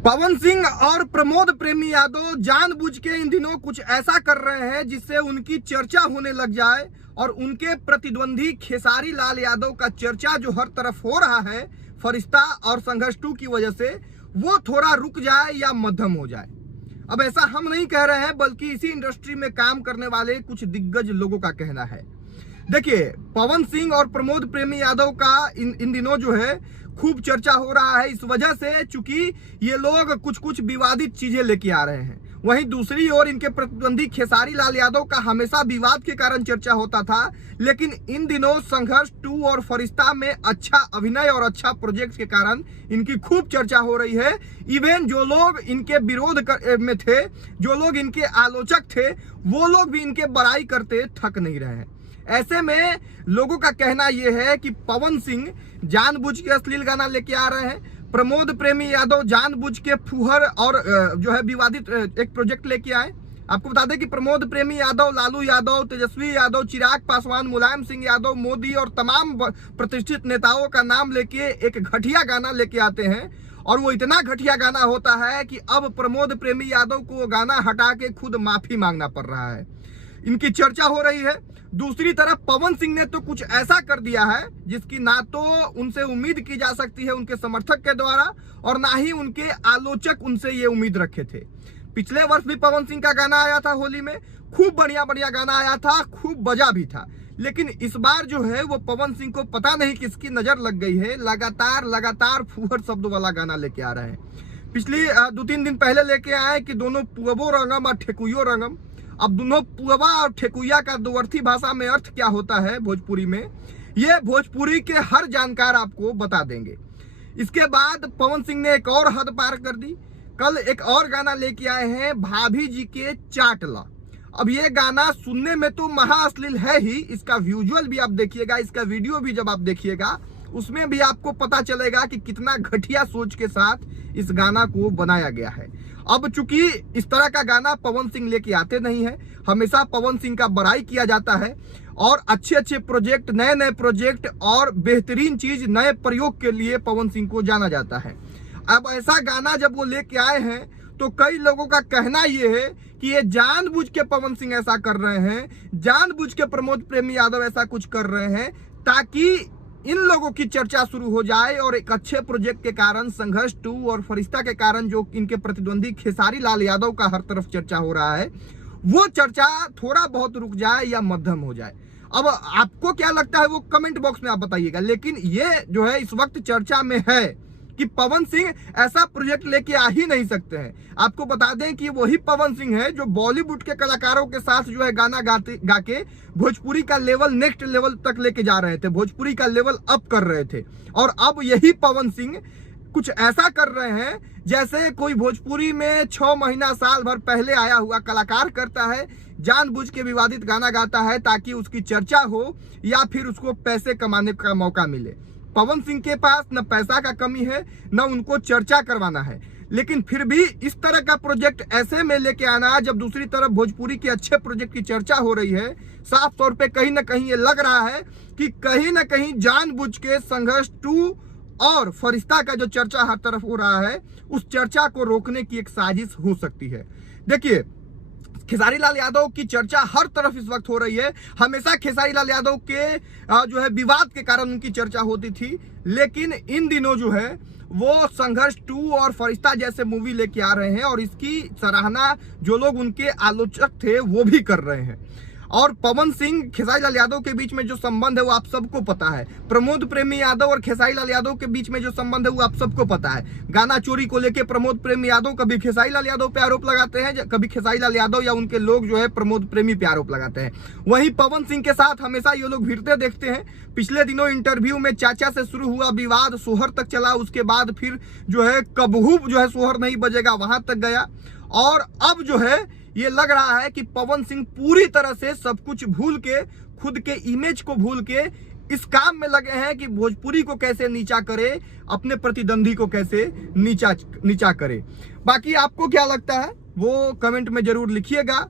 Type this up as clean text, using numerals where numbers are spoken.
पवन सिंह और प्रमोद प्रेमी यादव जानबूझ के इन दिनों कुछ ऐसा कर रहे हैं जिससे उनकी चर्चा होने लग जाए और उनके प्रतिद्वंदी खेसारी लाल यादव का चर्चा जो हर तरफ हो रहा है फरिश्ता और संघर्ष 2 की वजह से वो थोड़ा रुक जाए या मध्यम हो जाए। अब ऐसा हम नहीं कह रहे हैं बल्कि इसी इंडस्ट्री में काम करने वाले कुछ दिग्गज लोगों का कहना है। देखिए, पवन सिंह और प्रमोद प्रेमी यादव का इन दिनों जो है खूब चर्चा हो रहा है इस वजह से चूंकि ये लोग कुछ विवादित चीजें लेके आ रहे हैं। वहीं दूसरी ओर इनके प्रतिद्वंदी खेसारी लाल यादव का हमेशा विवाद के कारण चर्चा होता था, लेकिन इन दिनों संघर्ष 2 और फरिश्ता में अच्छा अभिनय और अच्छा प्रोजेक्ट के कारण इनकी खूब चर्चा हो रही है। इवन जो लोग इनके विरोध में थे, जो लोग इनके आलोचक थे, वो लोग भी इनके बड़ाई करते थक नहीं रहे हैं। ऐसे में लोगों का कहना यह है कि पवन सिंह जानबूझ के अश्लील गाना लेके आ रहे हैं, प्रमोद प्रेमी यादव जानबूझ के फुहर और जो है विवादित एक प्रोजेक्ट लेके आए। आपको बता दें कि प्रमोद प्रेमी यादव लालू यादव, तेजस्वी यादव, चिराग पासवान, मुलायम सिंह यादव, मोदी और तमाम प्रतिष्ठित नेताओं का नाम लेके एक घटिया गाना लेके आते हैं और वो इतना घटिया गाना होता है कि अब प्रमोद प्रेमी यादव को वो गाना हटा के खुद माफी मांगना पड़ रहा है। इनकी चर्चा हो रही है। दूसरी तरफ पवन सिंह ने तो कुछ ऐसा कर दिया है जिसकी ना तो उनसे उम्मीद की जा सकती है उनके समर्थक के द्वारा और ना ही उनके आलोचक उनसे ये उम्मीद रखे थे। पिछले वर्ष भी पवन सिंह का गाना आया था होली में, खूब बढ़िया गाना आया था, खूब बजा भी था, लेकिन इस बार जो है वो पवन सिंह को पता नहीं किसकी नजर लग गई है, लगातार फुहर शब्द वाला गाना लेके आ रहे हैं। पिछली 2-3 दिन पहले लेके आए कि दोनों पुअबो रंगम और ठेकुयो रंगम। अब दोनों पुअबा और ठेकुया का दोअर्थी भाषा में अर्थ क्या होता है भोजपुरी में, ये भोजपुरी के हर जानकार आपको बता देंगे। इसके बाद पवन सिंह ने एक और हद पार कर दी। कल एक और गाना लेके आए हैं भाभी जी के चाटला। अब ये गाना सुनने में तो महा अश्लील है ही, इसका विजुअल भी आप देखिएगा, इसका वीडियो भी जब आप देखिएगा उसमें भी आपको पता चलेगा कि कितना घटिया सोच के साथ इस गाना को बनाया गया है। अब चूंकि इस तरह का गाना पवन सिंह लेके आते नहीं है, हमेशा पवन सिंह का बड़ाई किया जाता है और अच्छे प्रोजेक्ट, नए प्रोजेक्ट और बेहतरीन चीज, नए प्रयोग के लिए पवन सिंह को जाना जाता है। अब ऐसा गाना जब वो लेके आए हैं तो कई लोगों का कहना ये है कि ये जानबूझ के पवन सिंह ऐसा कर रहे हैं, जानबूझ के प्रमोद प्रेमी यादव ऐसा कुछ कर रहे हैं ताकि इन लोगों की चर्चा शुरू हो जाए और एक अच्छे प्रोजेक्ट के कारण संघर्ष 2 और फरिश्ता के कारण जो इनके प्रतिद्वंदी खेसारी लाल यादव का हर तरफ चर्चा हो रहा है वो चर्चा थोड़ा बहुत रुक जाए या मध्यम हो जाए। अब आपको क्या लगता है वो कमेंट बॉक्स में आप बताइएगा, लेकिन ये जो है इस वक्त चर्चा में है कि पवन सिंह ऐसा प्रोजेक्ट लेके आ ही नहीं सकते हैं। आपको बता दें कि वही पवन सिंह है जो बॉलीवुड के कलाकारों के साथ जो है गाना गा के भोजपुरी का लेवल नेक्स्ट लेवल तक लेके जा रहे थे, भोजपुरी का लेवल अप कर रहे थे। और अब यही पवन सिंह कुछ ऐसा कर रहे हैं जैसे कोई भोजपुरी में 6 महीना साल भर पहले आया हुआ कलाकार करता है, जानबूझ के विवादित गाना गाता है ताकि उसकी चर्चा हो या फिर उसको पैसे कमाने का मौका मिले। पवन सिंह के पास न पैसा का कमी है न उनको चर्चा करवाना है, लेकिन फिर भी इस तरह का प्रोजेक्ट ऐसे में लेके आना जब दूसरी तरफ भोजपुरी के अच्छे प्रोजेक्ट की चर्चा हो रही है, साफ तौर पे कहीं ना कहीं ये लग रहा है कि कहीं ना कहीं जानबूझ के संघर्ष 2 और फरिश्ता का जो चर्चा हर तरफ हो रहा है उस चर्चा को रोकने की एक साजिश हो सकती है। देखिए, खेसारी लाल यादव की चर्चा हर तरफ इस वक्त हो रही है। हमेशा खेसारी लाल यादव के जो है विवाद के कारण उनकी चर्चा होती थी, लेकिन इन दिनों जो है वो संघर्ष 2 और फरिश्ता जैसे मूवी लेके आ रहे हैं और इसकी सराहना जो लोग उनके आलोचक थे वो भी कर रहे हैं। और पवन सिंह खेसारी लाल यादव के बीच में जो संबंध है वो आप सबको पता है, प्रमोद प्रेमी यादव और खेसारी लाल यादव के बीच में जो संबंध है वो आप सबको पता है। गाना चोरी को लेके प्रमोद प्रेमी यादव कभी खेसारी लाल यादव पे आरोप लगाते हैं, कभी खेसारी लाल यादव या उनके लोग जो है प्रमोद प्रेमी पे आरोप लगाते हैं। वहीं पवन सिंह के साथ हमेशा ये लोग भिड़ते देखते हैं। पिछले दिनों इंटरव्यू में चाचा से शुरू हुआ विवाद सोहर तक चला, उसके बाद फिर जो है कबहू जो है सोहर नहीं बजेगा वहां तक गया और अब जो है ये लग रहा है कि पवन सिंह पूरी तरह से सब कुछ भूल के, खुद के इमेज को भूल के इस काम में लगे हैं कि भोजपुरी को कैसे नीचा करे, अपने प्रतिद्वंदी को कैसे नीचा करे। बाकी आपको क्या लगता है वो कमेंट में जरूर लिखिएगा।